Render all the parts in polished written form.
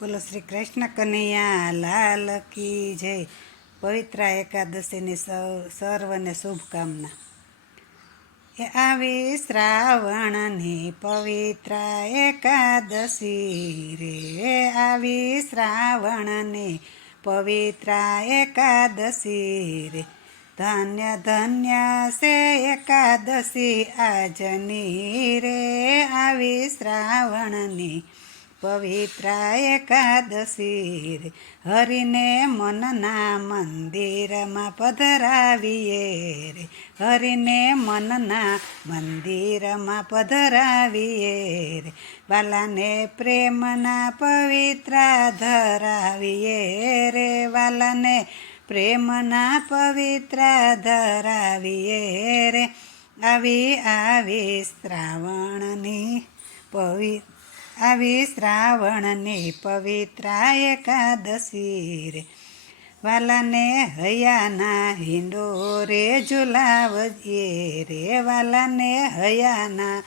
બોલો શ્રી કૃષ્ણ કનૈયા લાલ કી જય. પવિત્ર એકાદશીની સર્વને શુભકામના. એ આવી શ્રાવણની પવિત્ર એકાદશી રે, આવી શ્રાવણની પવિત્ર એકાદશી રે. ધન્ય ધન્ય છે એકાદશી આજની રે, આવી શ્રાવણની પવિત્ર એકાદશી રે. હરિને મનના મંદિરમાં પધરાવીએ રે, હરિને મનના મંદિરમાં પધરાવીએ રે. વાલાને પ્રેમના પવિત્ર ધરાવીએ રે, વાલાને પ્રેમના પવિત્ર ધરાવીએ રે. આવી શ્રાવણની પવિત્ર એકાદશી રે. વાલાને હૈયાના હિંડોરે ઝુલાવીએ રે, વાલાને હૈયાના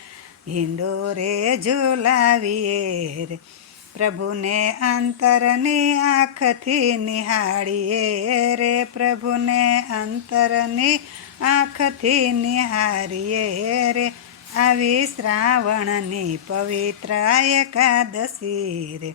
હિંડોરે ઝુલાવીએ રે. પ્રભુને અંતરની આંખથી નિહાળીએ રે, પ્રભુને અંતરની આંખથી નિહાળીએ રે. આવી શ્રાવણની પવિત્ર એકાદશી રે.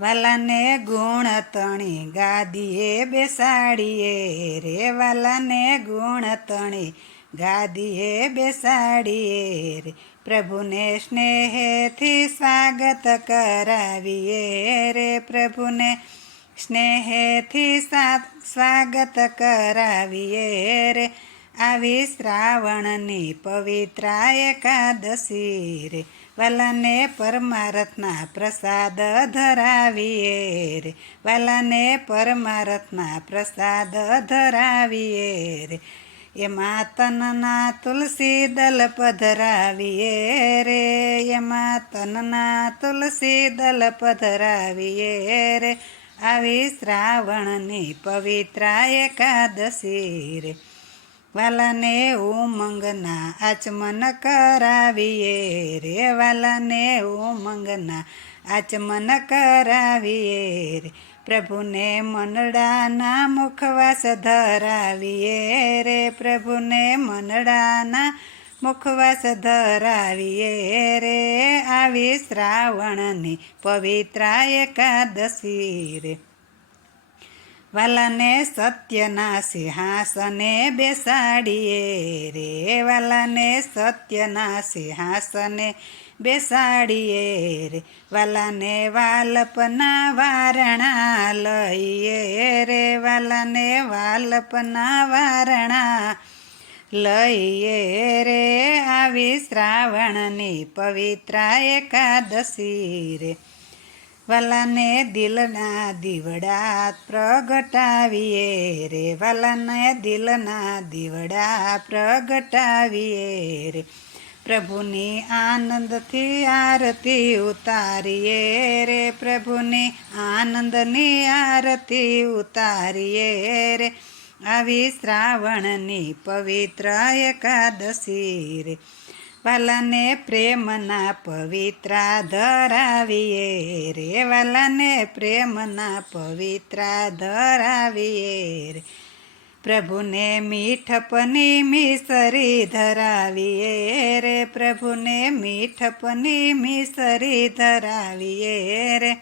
વાલાને ગુણતણી ગાદીએ બેસાડીએ રે, વાલાને ગુણતણી ગાદીએ બેસાડીએ રે. પ્રભુને સ્નેહથી સ્વાગત કરાવીએ રે, પ્રભુને સ્નેહથી સ્વાગત કરાવીએ રે. આવી શ્રાવણની પવિત્ર એકાદશી રે. વાલાને પરમાર્થના પ્રસાદ ધરાવીએ રે, વાલાને પરમાર્થના પ્રસાદ ધરાવીએ રે. એમાં તનના તુલસી દલ પધરાવીએ રે, એમાં તનના તુલસી દલ પધરાવીએ રે. આવી શ્રાવણની પવિત્ર એકાદશી રે. વાલાને ઉમંગના આચમન કરાવીએ રે, વાલાને ઉમંગના આચમન કરાવીએ રે. પ્રભુને મનડાના મુખવાસ ધરાવીએ રે, પ્રભુને મનડાના મુખવાસ ધરાવીએ રે. આવી શ્રાવણની પવિત્ર એકાદશી રે. વાલાને સત્યના સિંહાસને બેસાડીએ રે, વાલાને સત્યના સિંહાસને બેસાડીએ રે. વાલાને વાલપના વારણા લઈએ રે, વાલાને વાલપના વારણા લઈએ રે. આવી શ્રાવણની પવિત્ર એકાદશી રે. વાલાને દિલના દીવડા પ્રગટાવીએ રે, વાલાને દિલના દીવડા પ્રગટાવીએ રે. પ્રભુની આનંદથી આરતી ઉતારીએ રે, પ્રભુની આનંદની આરતી ઉતારીએ રે. આવી શ્રાવણની પવિત્ર એકાદશી રે. વાલાને પ્રેમના પવિત્ર ધરાવીએ રે, વાલાને પ્રેમના પવિત્ર ધરાવીએ રે. પ્રભુને મીઠપની મિસરી ધરાવીએ રે, પ્રભુને મીઠપની મિસરી ધરાવીએ રે.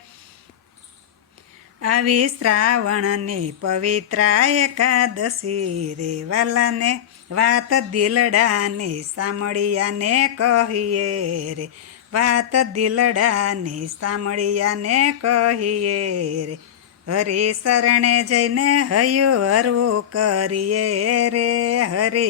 આવી શ્રાવણની પવિત્ર એકાદશી રે. વાલાને વાત દિલડાની સામળિયાને કહીએ રે, વાત દિલડાની સામળિયાને કહીએ રે. હરિ શરણે જઈને હૈયું હરવું કરીએ રે, હરિ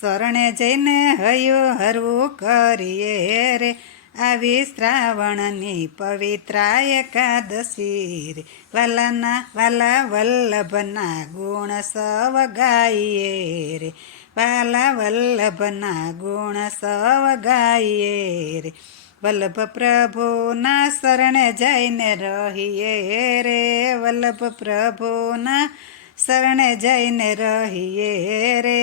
શરણે જઈને હૈયું હરવું કરીએ રે. આવી શ્રાવણની પવિત્ર એકાદશી રે. વાલા વલ્લભના ગુણ સવ ગાઈએ રે, વાલા વલ્લભના ગુણ સવ ગાઈએ રે. વલ્લભ પ્રભુના શરણે જઈને રહીએ રે, વલ્લભ પ્રભુના શરણે જઈને રહીએ રે.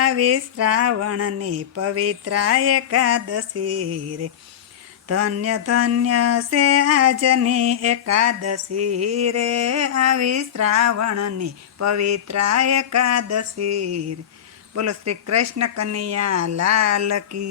આવી શ્રાવણની પવિત્ર એકાદશી રે. ધન્ય ધન્ય છે આજની એકાદશી રે, આવી શ્રાવણની પવિત્ર એકાદશી રે. બોલો શ્રી કૃષ્ણ કનૈયા લાલ કી